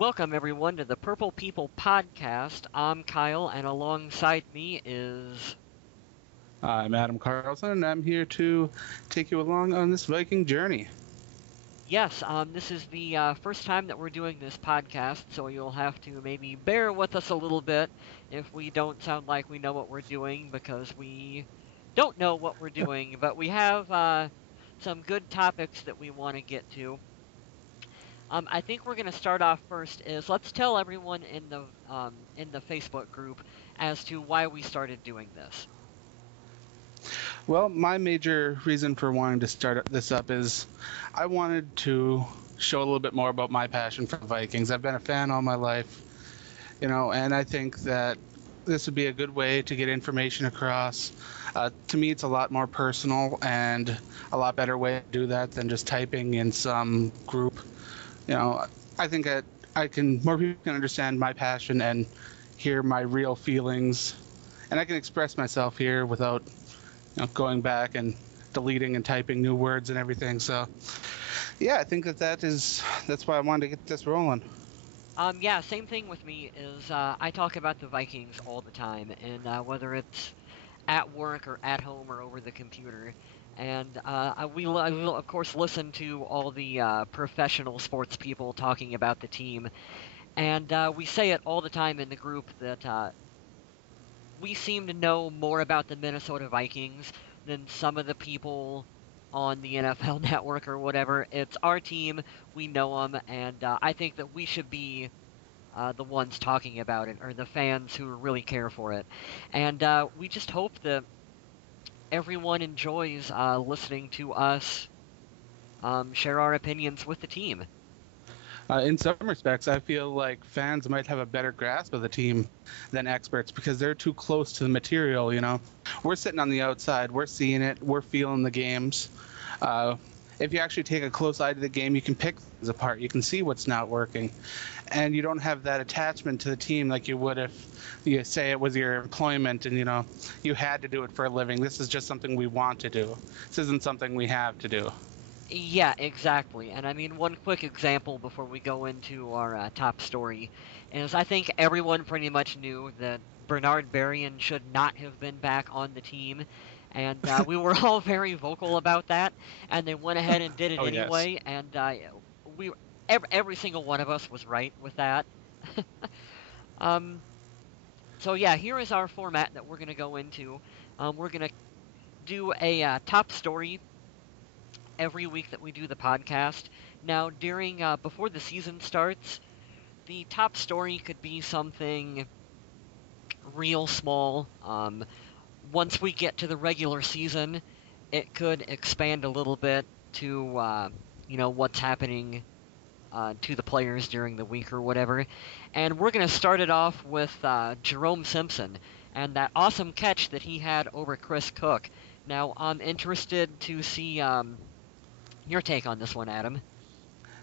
Welcome, everyone, to the Purple People Podcast. I'm Kyle, and alongside me is... I'm Adam Carlson, and I'm here to take you along on this Viking journey. Yes, this is the first time that we're doing this podcast, so you'll have to maybe bear with us a little bit if we don't sound like we know what we're doing, because we don't know what we're doing, but we have some good topics that we want to get to. I think we're going to start off first is let's tell everyone in the Facebook group as to why we started doing this. Well, my major reason for wanting to start this up is I wanted to show a little bit more about my passion for the Vikings. I've been a fan all my life, and I think that this would be a good way to get information across. To me, it's a lot more personal and a lot better way to do that than just typing in some group. I think that more people can understand my passion and hear my real feelings, and I can express myself here without, going back and deleting and typing new words and everything. So, yeah, I think that's why I wanted to get this rolling. Yeah, same thing with me is I talk about the Vikings all the time, and whether it's at work or at home or over the computer. And I will, of course, listen to all the professional sports people talking about the team. And we say it all the time in the group that we seem to know more about the Minnesota Vikings than some of the people on the NFL Network or whatever. It's our team, we know them, and I think that we should be the ones talking about it, or the fans who really care for it. And we just hope that everyone enjoys listening to us share our opinions with the team. In some respects, I feel like fans might have a better grasp of the team than experts because they're too close to the material, We're sitting on the outside. We're seeing it. We're feeling the games. If you actually take a close eye to the game, you can pick things apart. You can see what's not working. And you don't have that attachment to the team like you would if you say it was your employment and, you had to do it for a living. This is just something we want to do. This isn't something we have to do. Yeah, exactly. And I mean, one quick example before we go into our top story is I think everyone pretty much knew that Bernard Berrien should not have been back on the team. And we were all very vocal about that, and they went ahead and did it anyway. Yes. And every single one of us was right with that. So yeah, here is our format that we're going to go into. We're going to do a top story every week that we do the podcast. Now, before the season starts, the top story could be something real small. Once we get to the regular season, it could expand a little bit to, what's happening to the players during the week or whatever. And we're going to start it off with Jerome Simpson and that awesome catch that he had over Chris Cook. Now, I'm interested to see your take on this one, Adam.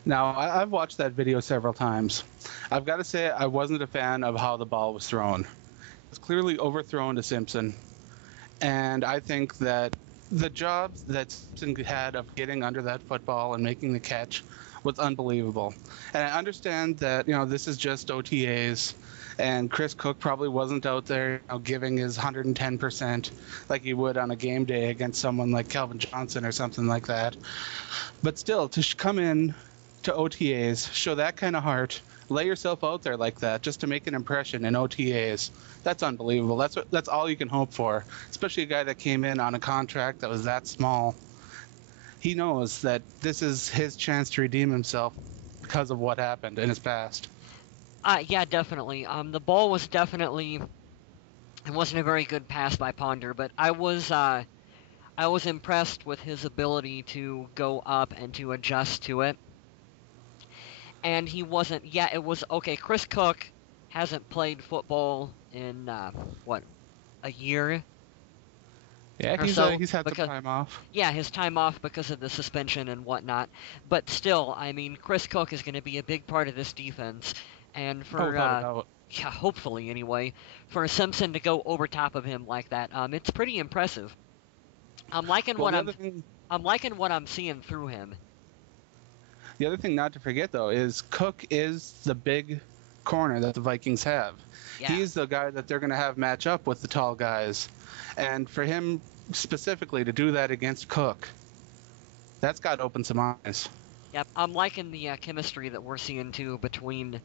Now, I've watched that video several times. I've got to say I wasn't a fan of how the ball was thrown. It was clearly overthrown to Simpson. And I think that the job that Simpson had of getting under that football and making the catch was unbelievable. And I understand that, this is just OTAs, and Chris Cook probably wasn't out there giving his 110% like he would on a game day against someone like Calvin Johnson or something like that. But still, to come in to OTAs, show that kind of heart, lay yourself out there like that just to make an impression in OTAs, that's unbelievable. That's all you can hope for, especially a guy that came in on a contract that was that small. he knows that this is his chance to redeem himself because of what happened in his past. Yeah, definitely. The ball was definitely it wasn't a very good pass by Ponder, but I was impressed with his ability to go up and to adjust to it. And he wasn't. Yeah, it was okay. Chris Cook hasn't played football in what, a year Yeah, or so he's had some because time off. yeah, his time off because of the suspension and whatnot. But still, I mean, Chris Cook is going to be a big part of this defense, and Oh, for without a doubt. yeah, hopefully anyway, for Simpson to go over top of him like that, it's pretty impressive. I'm liking Well, what I'm liking what I'm seeing through him. the other thing not to forget though is Cook is the big corner that the Vikings have. Yeah. He's the guy that they're going to have match up with the tall guys, and for him specifically to do that against Cook, that's got to open some eyes. Yep, I'm liking the chemistry that we're seeing too between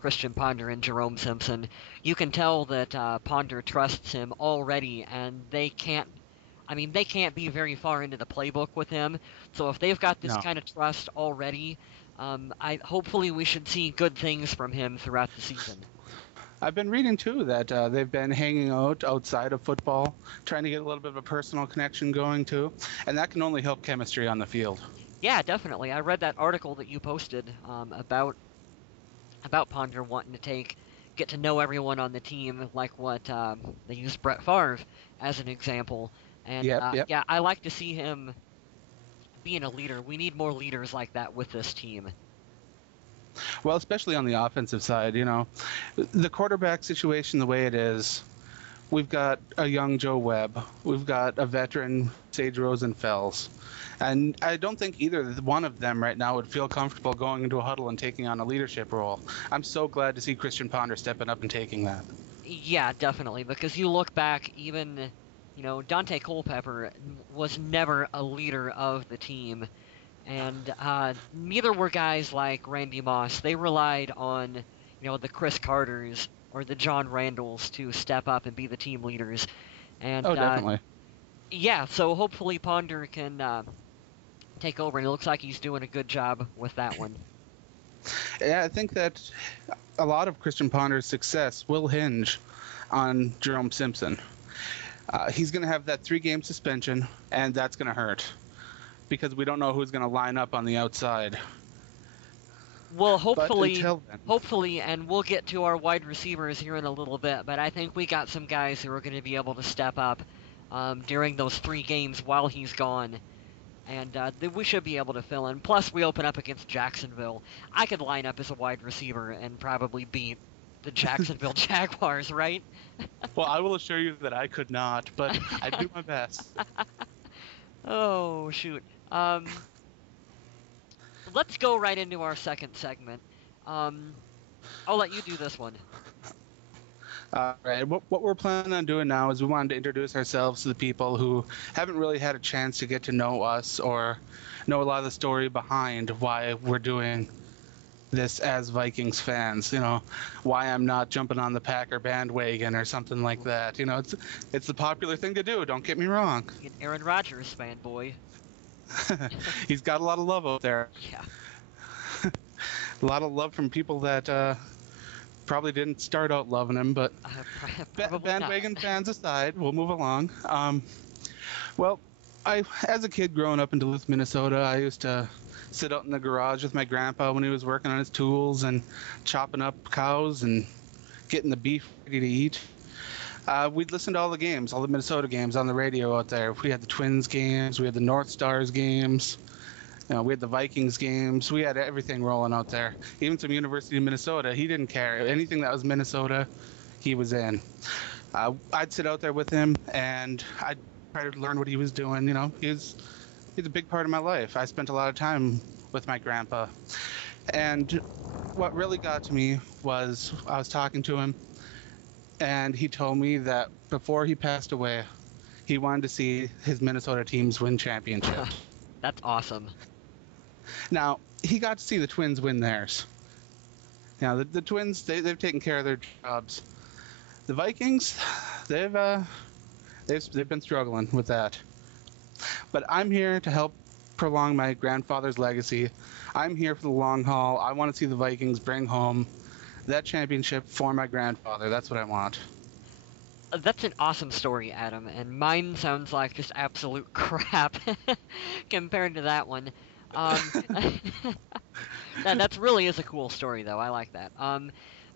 Christian Ponder and Jerome Simpson. You can tell that Ponder trusts him already, and they can't. I mean, they can't be very far into the playbook with him. So if they've got this No. kind of trust already, I hopefully we should see good things from him throughout the season. I've been reading too that they've been hanging out outside of football, trying to get a little bit of a personal connection going too, and that can only help chemistry on the field. Yeah, definitely. I read that article that you posted about Ponder wanting to get to know everyone on the team, like what they used Brett Favre as an example. And Yep. yeah, I like to see him being a leader. We need more leaders like that with this team. Well, especially on the offensive side, the quarterback situation the way it is, we've got a young Joe Webb, we've got a veteran Sage Rosenfels, and I don't think either one of them right now would feel comfortable going into a huddle and taking on a leadership role. I'm so glad to see Christian Ponder stepping up and taking that. Yeah, definitely, because you look back, even Dante Culpepper was never a leader of the team, and neither were guys like Randy Moss. They relied on the Chris Carters or the John Randalls to step up and be the team leaders. And Oh, definitely. yeah, so hopefully Ponder can take over, and it looks like he's doing a good job with that one. Yeah, I think that a lot of Christian Ponder's success will hinge on Jerome Simpson. He's going to have that 3-game suspension, and that's going to hurt because we don't know who's going to line up on the outside. Well, hopefully, then, and we'll get to our wide receivers here in a little bit, but I think we got some guys who are going to be able to step up during those 3 games while he's gone, and we should be able to fill in. Plus, we open up against Jacksonville. I could line up as a wide receiver and probably beat the Jacksonville Jaguars, right? Well, I will assure you that I could not, but I do my best. Oh, shoot. Let's go right into our second segment. I'll let you do this one. All right. What we're planning on doing now is we wanted to introduce ourselves to the people who haven't really had a chance to get to know us or know a lot of the story behind why we're doing this as Vikings fans. Why I'm not jumping on the Packer bandwagon or something like that. It's the popular thing to do. Don't get me wrong. An Aaron Rodgers fanboy. He's got a lot of love out there. Yeah. A lot of love from people that probably didn't start out loving him, but bandwagon fans aside, we'll move along. Well, as a kid growing up in Duluth, Minnesota, I used to sit out in the garage with my grandpa when he was working on his tools and chopping up cows and getting the beef ready to eat. We'd listen to all the games, all the Minnesota games on the radio out there. We had the Twins games, we had the North Stars games, we had the Vikings games. We had everything rolling out there. Even some University of Minnesota, he didn't care. Anything that was Minnesota, he was in. I'd sit out there with him, and I'd try to learn what he was doing. He's a big part of my life. I spent a lot of time with my grandpa. And what really got to me was I was talking to him, and he told me that before he passed away, he wanted to see his Minnesota teams win championships. That's awesome. Now, he got to see the Twins win theirs. Now, the Twins, they've taken care of their jobs. The Vikings, they've been struggling with that. But I'm here to help prolong my grandfather's legacy. I'm here for the long haul. I want to see the Vikings bring home that championship for my grandfather. That's what I want. That's an awesome story, Adam, and mine sounds like just absolute crap compared to that one. Um, that's really is a cool story, though. I like that.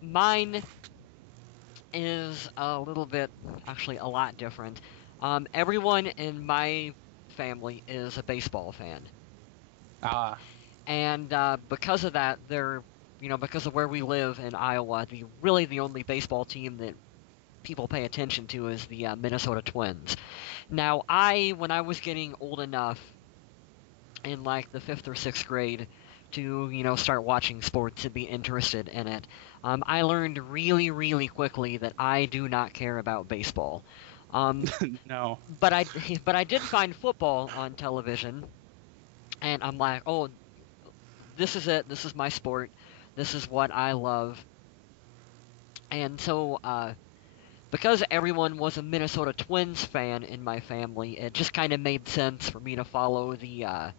Mine is a little bit, actually, a lot different. Everyone in my family is a baseball fan, Ah, and because of that, because of where we live in Iowa, the only baseball team that people pay attention to is the Minnesota Twins. Now, when I was getting old enough in like the fifth or sixth grade to, start watching sports and be interested in it, I learned really, really quickly that I do not care about baseball. Um, no. but I, but I did find football on television, and I'm like, oh, this is it. This is my sport. This is what I love. And so, because everyone was a Minnesota Twins fan in my family, it just kind of made sense for me to follow the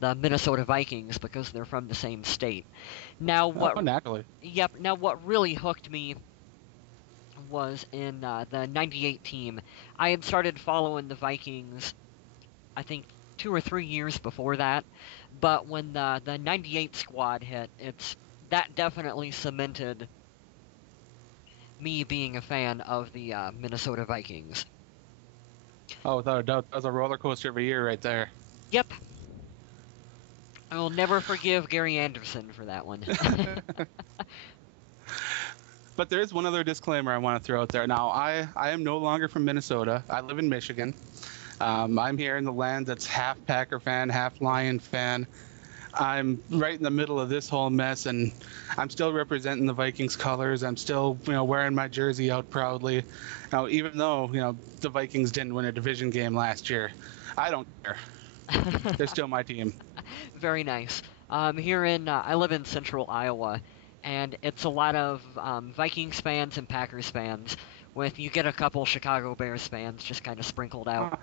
Minnesota Vikings because they're from the same state. Now Oh, naturally. Yep. Now what really hooked me was in the '98 team. I had started following the Vikings, I think 2 or 3 years before that, but when the '98 squad hit, that definitely cemented me being a fan of the Minnesota Vikings. Oh, without a doubt, that was a roller coaster of a year right there. Yep. I will never forgive Gary Anderson for that one. But there is one other disclaimer I want to throw out there. Now, I am no longer from Minnesota. I live in Michigan. I'm here in the land that's half Packer fan, half Lion fan. I'm right in the middle of this whole mess, and I'm still representing the Vikings colors. I'm still, wearing my jersey out proudly. Now, even though, the Vikings didn't win a division game last year, I don't care. They're still my team. Very nice. I live in central Iowa, and it's a lot of Vikings fans and Packers fans, you get a couple Chicago Bears fans just kind of sprinkled out.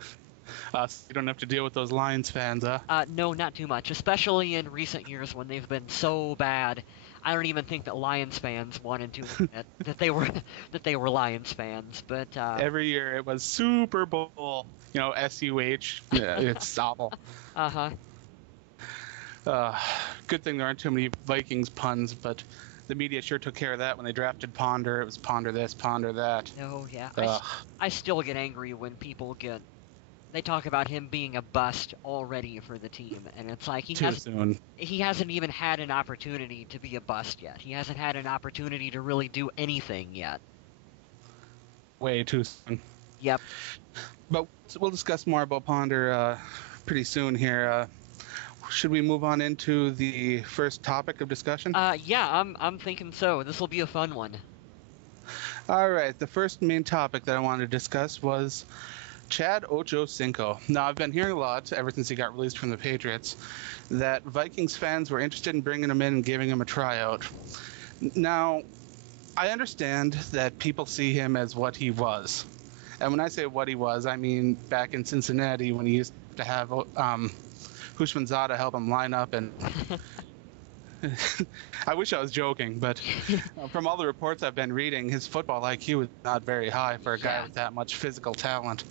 So you don't have to deal with those Lions fans, huh? No, not too much, especially in recent years when they've been so bad. I don't even think that Lions fans wanted to admit that they were that they were Lions fans, but Every year it was Super Bowl, SUH. Yeah, it's awful. uh-huh. Good thing there aren't too many Vikings puns, but the media sure took care of that when they drafted Ponder. It was Ponder this, Ponder that. Oh yeah. I still get angry when they talk about him being a bust already for the team, and it's like Too soon. he hasn't even had an opportunity to be a bust yet. He hasn't had an opportunity to really do anything yet. Way too soon. Yep. But we'll discuss more about Ponder pretty soon here. Should we move on into the first topic of discussion? Yeah, I'm thinking so. This will be a fun one. All right. The first main topic that I wanted to discuss was Chad Ochocinco. Now, I've been hearing a lot ever since he got released from the Patriots that Vikings fans were interested in bringing him in and giving him a tryout. Now, I understand that people see him as what he was. And when I say what he was, I mean back in Cincinnati when he used to have Hushmanzada help him line up and I wish I was joking, but from all the reports I've been reading, his football IQ is not very high for a guy with that much physical talent.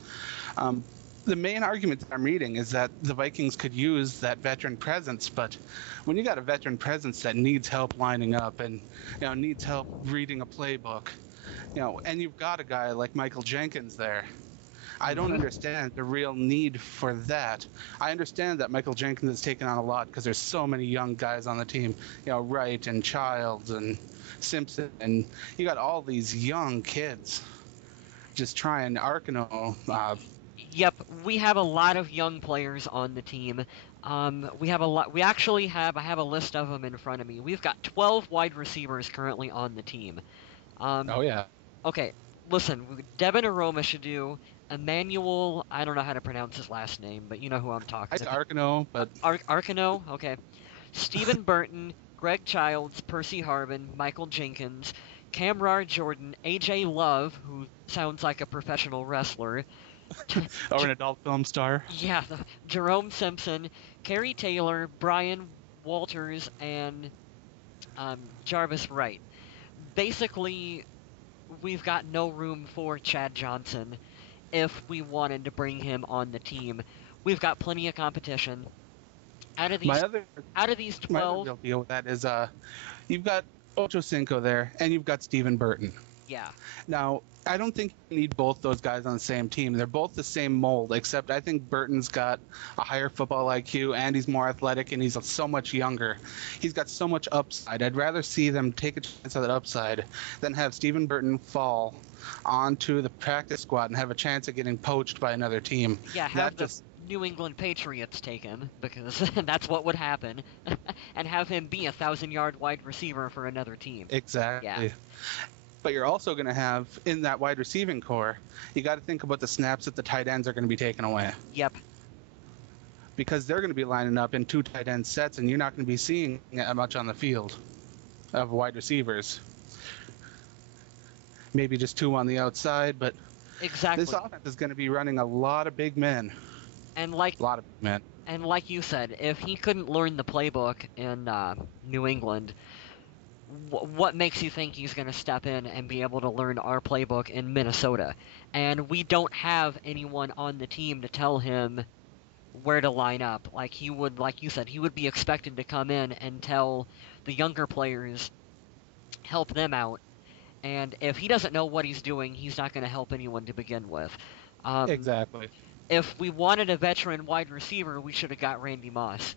The main argument that I'm reading is that the Vikings could use that veteran presence, but when you got a veteran presence that needs help lining up and needs help reading a playbook, and you've got a guy like Michael Jenkins there, I don't understand the real need for that. I understand that Michael Jenkins has taken on a lot because there's so many young guys on the team, Wright and Childs and Simpson, and you got all these young kids just trying. Arcano. Yep, we have a lot of young players on the team. We have a lot. We actually have. I have a list of them in front of me. We've got 12 wide receivers currently on the team. Oh yeah. Okay, listen. Devin Aromashadu, Emmanuel. I don't know how to pronounce his last name, but you know who I'm talking. It's Arcano, but Arcano. Okay. Stephen Burton, Greg Childs, Percy Harvin, Michael Jenkins, Camrar Jordan, AJ Love, who sounds like a professional wrestler, Or an adult film star. Yeah, Jerome Simpson, Kerry Taylor, Brian Walters, and Jarvis Wright. Basically, we've got no room for Chad Johnson if we wanted to bring him on the team. We've got plenty of competition. Out of My these other out of these my other 12, real deal with that is you've got Ochocinco there and you've got Stephen Burton. yeah. Now, I don't think you need both those guys on the same team. They're both the same mold, except I think Burton's got a higher football IQ and he's more athletic and he's so much younger. He's got so much upside. I'd rather see them take a chance at that upside than have Stephen Burton fall onto the practice squad and have a chance of getting poached by another team. Yeah, have That the just New England Patriots take him, because that's what would happen, and have him be a 1,000-yard wide receiver for another team. exactly. Yeah. But you're also going to have in that wide receiving core, you got to think about the snaps that the tight ends are going to be taken away. Yep. Because they're going to be lining up in two tight end sets, and you're not going to be seeing that much on the field of wide receivers. Maybe just two on the outside, but Exactly. this offense is going to be running a lot of big men. And like A lot of big men. and like you said, if he couldn't learn the playbook in New England, what makes you think he's going to step in and be able to learn our playbook in Minnesota? And we don't have anyone on the team to tell him where to line up. Like he would, like you said, he would be expected to come in and tell the younger players, help them out. And if he doesn't know what he's doing, he's not going to help anyone to begin with. Exactly. If we wanted a veteran wide receiver, we should have got Randy Moss.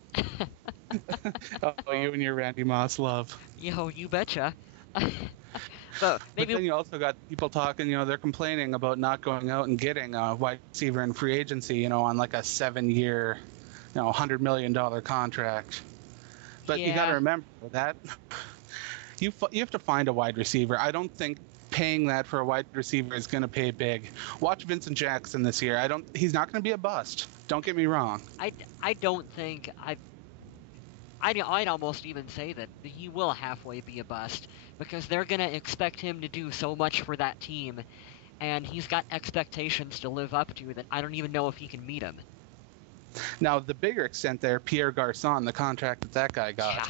Oh, you and your Randy Moss love. Yo, you betcha. But But maybe then you also got people talking, they're complaining about not going out and getting a wide receiver in free agency, on like a 7-year, $100 million contract. But you got to Yeah. remember that you have to find a wide receiver. I don't think paying that for a wide receiver is going to pay big. Watch Vincent Jackson this year. He's not going to be a bust. Don't get me wrong. I don't think I'd almost even say that he will halfway be a bust, because they're gonna expect him to do so much for that team, and he's got expectations to live up to that I don't even know if he can meet them. Now, the bigger extent there, Pierre Garçon, the contract that guy got. Yeah.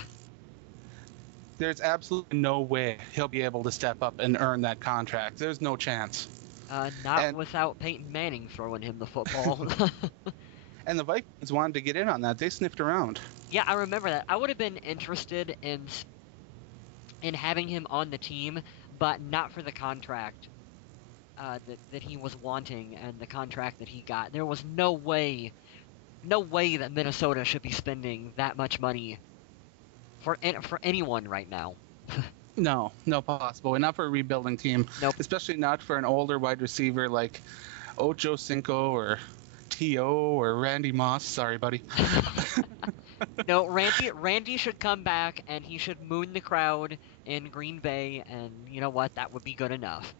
There's absolutely no way he'll be able to step up and earn that contract. There's no chance. Not And- without Peyton Manning throwing him the football. And the Vikings wanted to get in on that. They sniffed around. Yeah, I remember that. I would have been interested in having him on the team, but not for the contract that he was wanting and the contract that he got. There was no way that Minnesota should be spending that much money for anyone right now. No possible. And not for a rebuilding team. Nope. Especially not for an older wide receiver like Ochocinco or T.O. or Randy Moss. Sorry, buddy. No, Randy should come back and he should moon the crowd in Green Bay, and you know what? That would be good enough.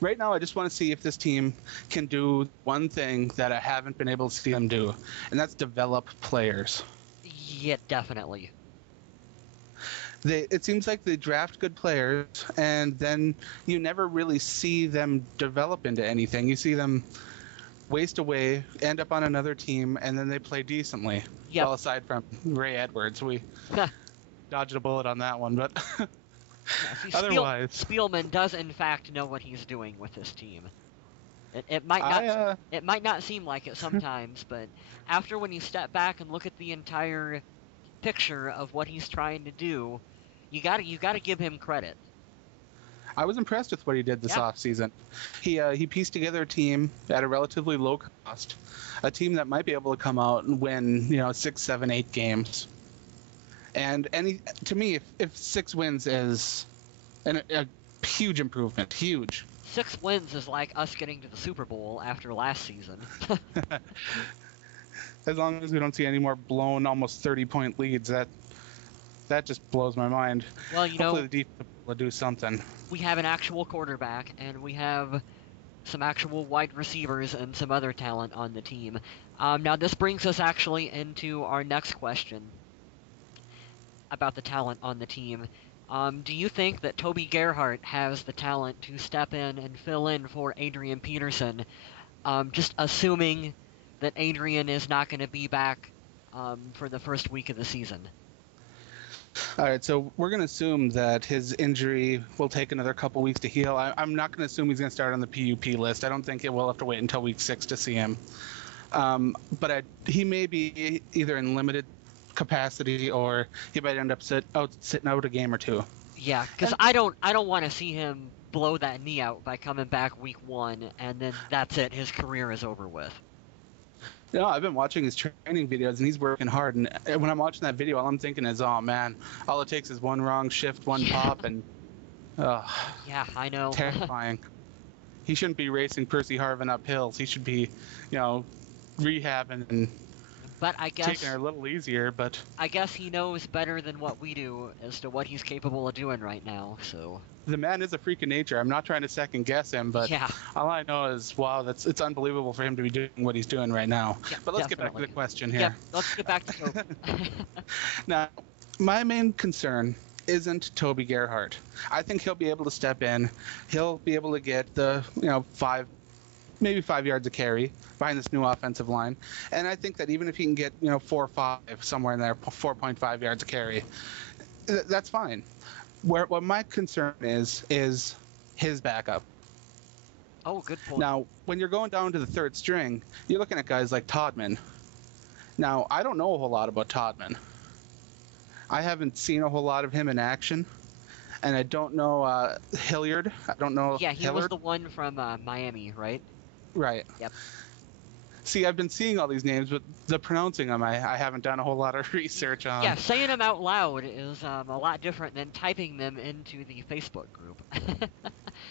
Right now, I just want to see if this team can do one thing that I haven't been able to see them do, and that's develop players. Yeah, definitely. It seems like they draft good players, and then you never really see them develop into anything. You see them waste away, end up on another team, and then they play decently. Yep. Well, aside from Ray Edwards, we dodged a bullet on that one, but See, otherwise, Spielman does in fact know what he's doing with this team. It might not seem like it sometimes, but after when you step back and look at the entire picture of what he's trying to do, you gotta give him credit. I was impressed with what he did this offseason. He pieced together a team at a relatively low cost, a team that might be able to come out and win, 6, 7, 8 games. And to me, if 6 wins is a huge improvement, huge. 6 wins is like us getting to the Super Bowl after last season. As long as we don't see any more blown, almost 30-point leads, that just blows my mind. Well, hopefully the defense will do something. We have an actual quarterback, and we have some actual wide receivers and some other talent on the team. Now, this brings us actually into our next question about the talent on the team. Do you think that Toby Gerhart has the talent to step in and fill in for Adrian Peterson? Just assuming that Adrian is not going to be back for the first week of the season. All right, so we're going to assume that his injury will take another couple weeks to heal. I'm not going to assume he's going to start on the PUP list. I don't think it will have to wait until week 6 to see him. But he may be either in limited capacity or he might end up sitting out a game or two. Yeah, because I don't want to see him blow that knee out by coming back week 1, and then that's it. His career is over with. No, I've been watching his training videos, and he's working hard. And when I'm watching that video, all I'm thinking is, oh, man, all it takes is one wrong shift, one pop, and yeah, I know. Terrifying. He shouldn't be racing Percy Harvin up hills. He should be, rehabbing and taking it a little easier. But I guess he knows better than what we do as to what he's capable of doing right now. So the man is a freak of nature. I'm not trying to second guess him, but yeah. All I know is, wow, it's unbelievable for him to be doing what he's doing right now. Yeah, but let's get back to the question here. Yeah, let's get back to Toby. Now, my main concern isn't Toby Gerhart. I think he'll be able to step in. He'll be able to get the 5 yards of carry behind this new offensive line. And I think that even if he can get 4 or 5 somewhere in there, 4.5 yards of carry, that's fine. What my concern is his backup. Oh, good point. Now, when you're going down to the third string, you're looking at guys like Todman. Now, I don't know a whole lot about Todman. I haven't seen a whole lot of him in action, and I don't know Hilliard. I don't know. Yeah, he Hilliard. was the one from Miami, right? Right. Yep. See, I've been seeing all these names, but the pronouncing them, I haven't done a whole lot of research on. Yeah, saying them out loud is a lot different than typing them into the Facebook group.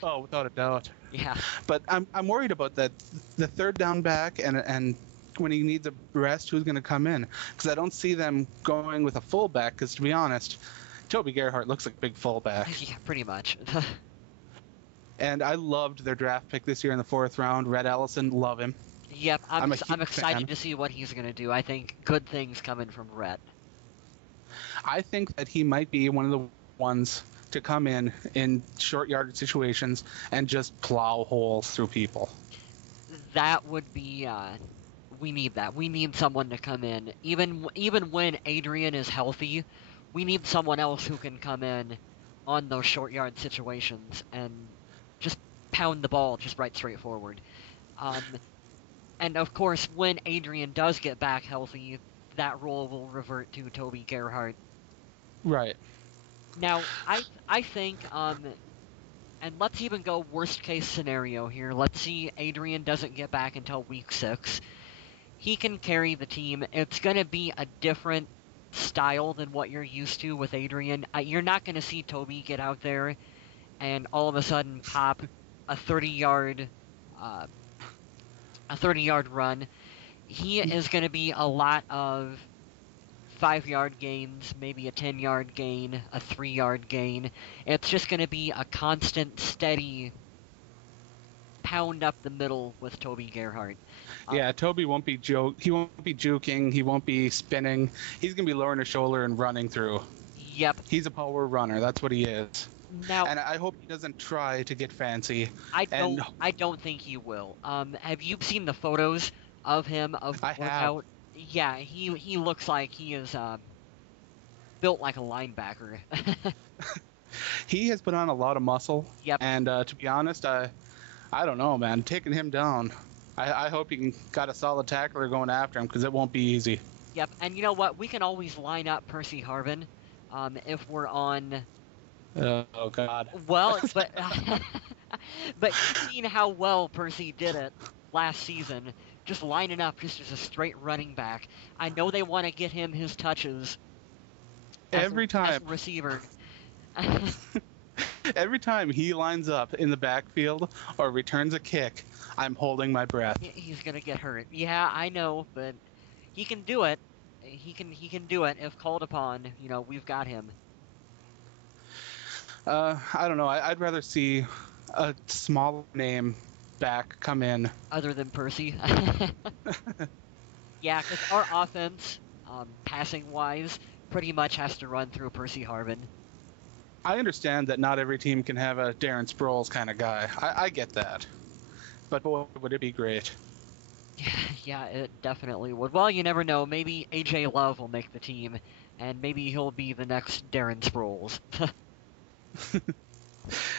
Oh, without a doubt. Yeah. But I'm worried about that. The third down back and when he needs a rest, who's going to come in? Because I don't see them going with a fullback. Because to be honest, Toby Gerhart looks like a big fullback. Yeah, pretty much. And I loved their draft pick this year in the 4th round. Red Ellison, love him. Yep, I'm excited fan. to see what he's going to do. I think good things coming from Rhett. I think that he might be one of the ones to come in short yardage situations and just plow holes through people. That would be we need that. We need someone to come in. Even when Adrian is healthy, we need someone else who can come in on those short yard situations and just pound the ball just right straight forward. And of course, when Adrian does get back healthy, that role will revert to Toby Gerhart. Right. Now, I think, and let's even go worst case scenario here. Let's see Adrian doesn't get back until week 6. He can carry the team. It's going to be a different style than what you're used to with Adrian. You're not going to see Toby get out there and all of a sudden pop a 30-yard run. He is going to be a lot of 5-yard gains, maybe a 10-yard gain, a 3-yard gain. It's just going to be a constant, steady pound up the middle with Toby Gerhart. Yeah, Toby won't be he won't be juking, he won't be spinning. He's going to be lowering his shoulder and running through. Yep. He's a power runner. That's what he is. Now, and I hope he doesn't try to get fancy. I don't think he will. Have you seen the photos of him of the workout? Have. Yeah, he looks like he is built like a linebacker. He has put on a lot of muscle. Yep. And to be honest, I don't know, man. Taking him down, I hope he got a solid tackler going after him because it won't be easy. Yep. And you know what? We can always line up Percy Harvin if we're on. Oh God. Well, but you've seen how well Percy did it last season, just lining up just as a straight running back. I know they want to get him his touches. Every time. As a receiver. Every time he lines up in the backfield or returns a kick, I'm holding my breath. He's gonna get hurt. Yeah, I know, but he can do it. He can do it if called upon. You know, we've got him. I don't know. I'd rather see a small name back come in. Other than Percy. Yeah, because our offense, passing-wise, pretty much has to run through Percy Harvin. I understand that not every team can have a Darren Sproles kind of guy. I get that. But boy, would it be great. Yeah, it definitely would. Well, you never know. Maybe AJ Love will make the team, and maybe he'll be the next Darren Sproles.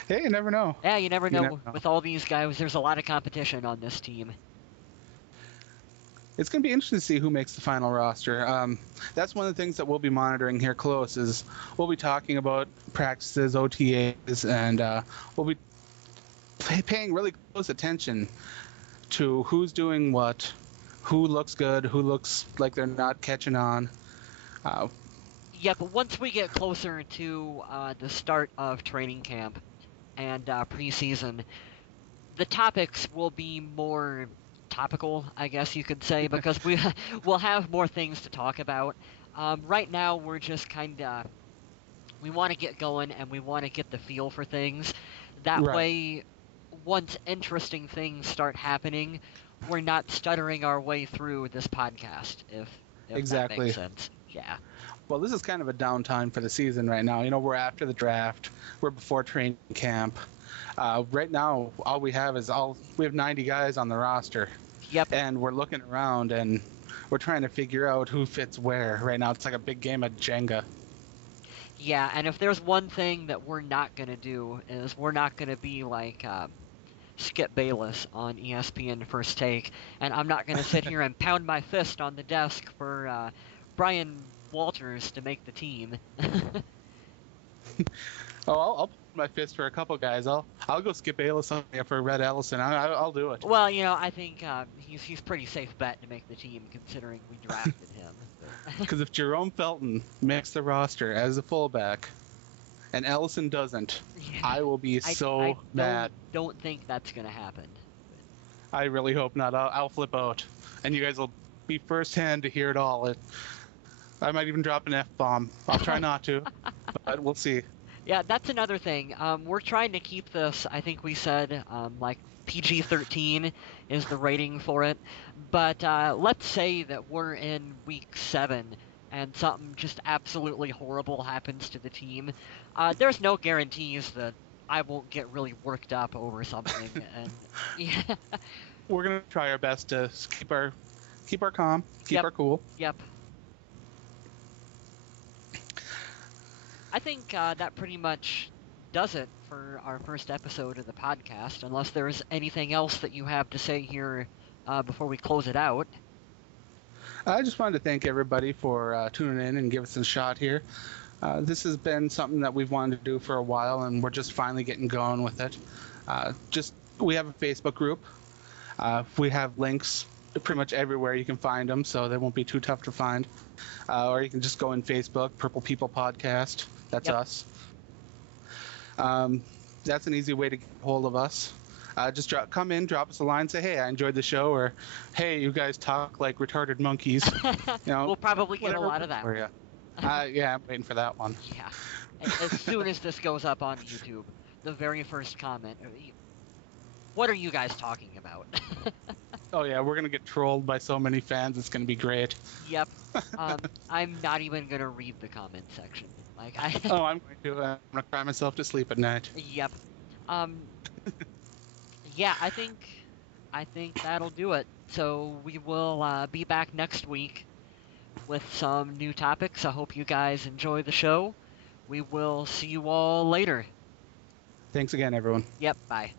Hey, you never know. Yeah, you never You never know. know. With all these guys, there's a lot of competition on this team. It's going to be interesting to see who makes the final roster. That's one of the things that we'll be monitoring here close. Is we'll be talking about practices, OTAs, and we'll be paying really close attention to who's doing what, who looks good, who looks like they're not catching on. Yeah, but once we get closer to the start of training camp and preseason, the topics will be more topical, I guess you could say, because we'll have more things to talk about. Right now, we're just kind of we want to get going and we want to get the feel for things. That Right. way, once interesting things start happening, we're not stuttering our way through this podcast. If Exactly. that makes sense. Yeah. Well, this is kind of a downtime for the season right now. We're after the draft. We're before training camp. Right now, all we have is we have 90 guys on the roster. Yep. And we're looking around and we're trying to figure out who fits where. Right now, it's like a big game of Jenga. Yeah, and if there's one thing that we're not gonna do is we're not gonna be like Skip Bayless on ESPN First Take, and I'm not gonna sit here and pound my fist on the desk for Brian Walters to make the team. Oh, I'll put my fist for a couple guys. I'll go Skip Bayless on you for Red Ellison. I'll do it. Well, I think he's pretty safe bet to make the team considering we drafted him. Because if Jerome Felton makes the roster as a fullback, and Ellison doesn't, Yeah. I will be so mad. Don't think that's gonna happen. I really hope not. I'll flip out, and you guys will be firsthand to hear it all. I might even drop an F-bomb. I'll try not to, but we'll see. Yeah, that's another thing. We're trying to keep this, I think we said, like PG-13 is the rating for it. But let's say that we're in week 7 and something just absolutely horrible happens to the team. There's no guarantees that I won't get really worked up over something. And yeah. We're gonna try our best to keep our calm, keep our cool. Yep. I think that pretty much does it for our first episode of the podcast, unless there's anything else that you have to say here before we close it out. I just wanted to thank everybody for tuning in and give us a shot here. This has been something that we've wanted to do for a while, and we're just finally getting going with it. We have a Facebook group. We have links pretty much everywhere you can find them, so they won't be too tough to find. Or you can just go in Facebook, Purple People Podcast. That's us. That's an easy way to get a hold of us. Just drop us a line, say, hey, I enjoyed the show, or hey, you guys talk like retarded monkeys. We'll probably get a lot of that. Yeah, I'm waiting for that one. Yeah. As soon as this goes up on YouTube, the very first comment, what are you guys talking about? Oh, yeah, we're going to get trolled by so many fans. It's going to be great. Yep. I'm not even going to read the comment section. Oh, I'm going to. I'm going to cry myself to sleep at night. Yep. Yeah, I think that'll do it. So we will be back next week with some new topics. I hope you guys enjoy the show. We will see you all later. Thanks again, everyone. Yep, bye.